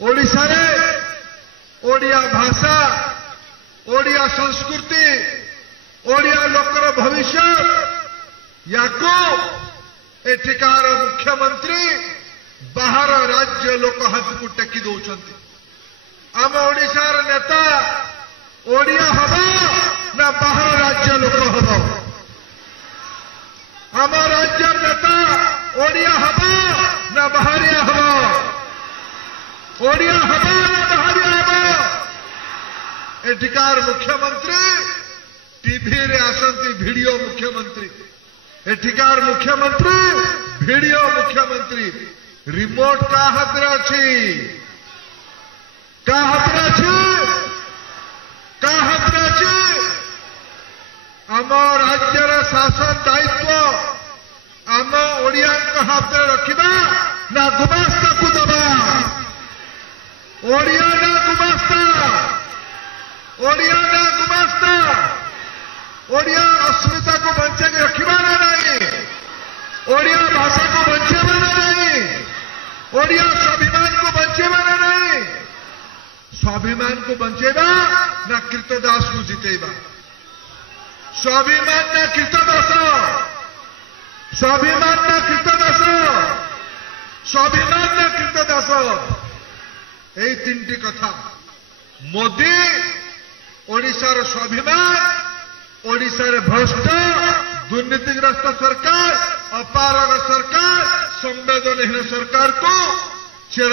ओडिशा रे ओडिया भाषा ओडिया संस्कृति ओडिया लोकर भविष्य याको एठिकार मुख्यमंत्री बाहर राज्य लोक हाथ को टेकी दौरान आम ओडिशार नेता ओडिया हम ना बाहर राज्य लोक हम आम राज्य नेता ओडिया हम ना बाहरिया हम ओडिया हम ना बाहरिया हम एठिकार मुख्यमंत्री टीवी रे आसंती वीडियो मुख्यमंत्री एठिकार मुख्यमंत्री वीडियो मुख्यमंत्री रिमोट का हाथ रे अछि का हाथ रे अछि का हाथ रे अछि आम राज्यर शासन दायित्व आम ओडिया हाथ रे रखिबा ना गुमास्ता को दबा ओडिया ना गुमास्ता ओडिया ना गुमास्ता ओडिया अस्मिता को बंचे के रखिबा ना नहीं ओडिया भाषा को बंचेबा ना नहीं ओडिया स्वाभिमान को बंचेबा ना नहीं स्वाभिमान को बंचेबा ना कृतदास को जितेबा स्वाभिमान ना कृतदास स्वाभिमान ना कृतदास स्वाभिमान ना कृतदास এই তিনটি কথা মোদি ओडिशार स्वाभिमान ओडिशार भ्रष्ट दुर्नीतिग्रस्त सरकार अपारग सरकार संवेदनहीन सरकार को चेर